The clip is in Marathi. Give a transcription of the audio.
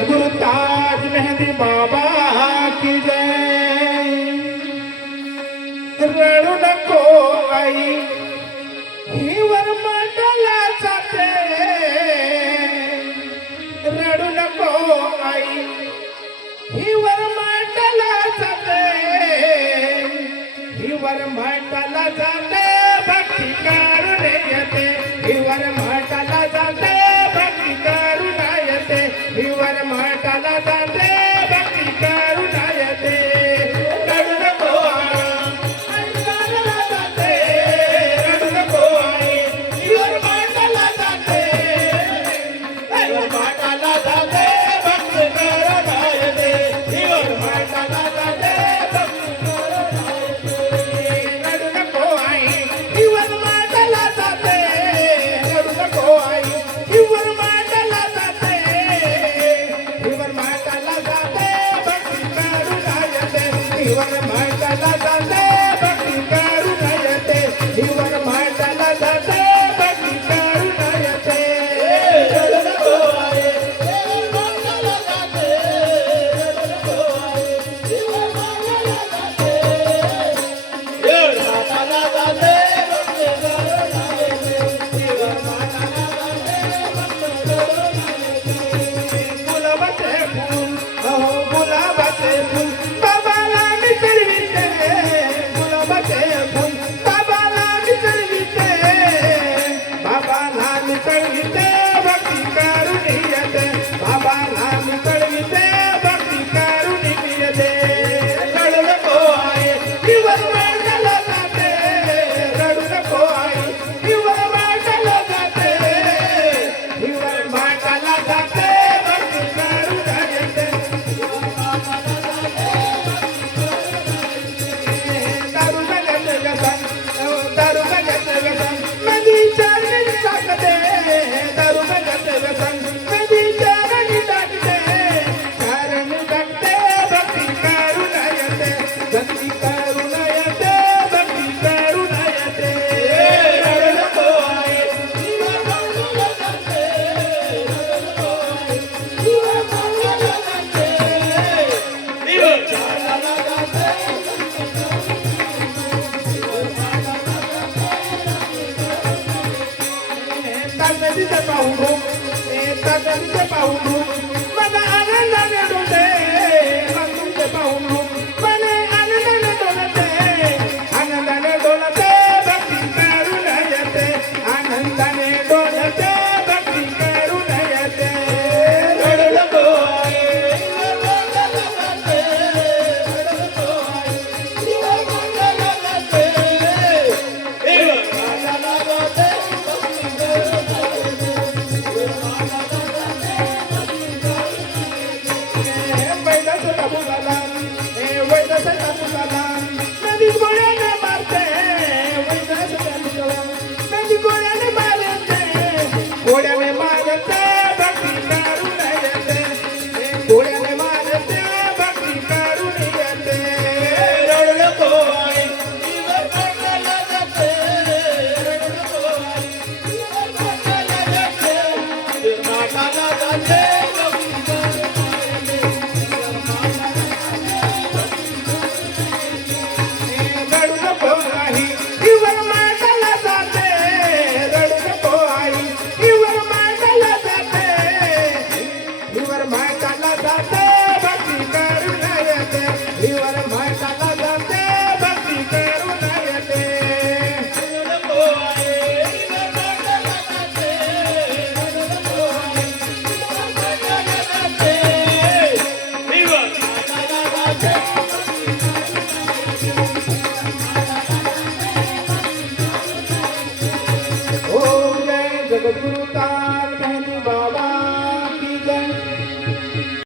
सदगुरु ताज मेहंदी बाबा की जय। रडू नको आई हिवर मांडला जाते, रडू नको आई हिवर मांडला जाते, हिवर मांडला जाते भक्ती करून येते, हिवर मांडला जाते भक्ती करून येते, हिवर मांडला जाते भक्ती करून येते। रडू नको आई मांडला जाते, रडू नको आई हिवर मांडला जाते, हिवर मांडला जाते भक्ती करून येते, हिवर मांडला जाते भक्ती करून येते। रडू नको आई हिवर मांडला जाते, रडू नको आई हिवर मांडला जाते, हिवर मांडला जाते भक्ती करून येते, हिवर मांडला जाते भक्ती करून येते, हिवर मांडला जाते भक्ती करून येते। रडू नको आई हिवर मांडला जाते, रडू नको आई हिवर मांडला जाते, हिवर मांडला जाते भक्ती करून येते, हिवर मांडला जाते भक्ती करून येते। गुलाबाचे फूल अहो गुलाबाचे फूल बाबाला मी चढविते, गुलाबाचे फूल बाबाला मी चढविते, बाबाला मी चढविते भक्ती करून येते, बाबाला मी चढविते भक्ती करून येते। रडू नको आई हिवर मांडला जाते, रडू नको आई हिवर मांडला जाते, हिवर मांडला जाते भक्ती करून येते, दारू गजाचे व्यसन, दारू गजाचे व्यसन नदीच्या नदी टाकते, दारू गजाचे व्यसन नदीच्या नदी टाकते, कारण टाकते भक्ती करून येते, भक्ती करून येते, भक्ती करून येते। रडू नको आई हिवर मांडला जाते, रडू नको आई हिवर मांडला जाते, हिवर मांडला जाते ताकदीचे पाऊल ताकदीचे पाऊल माझा आनंदाने डोले, तुमचे पाऊल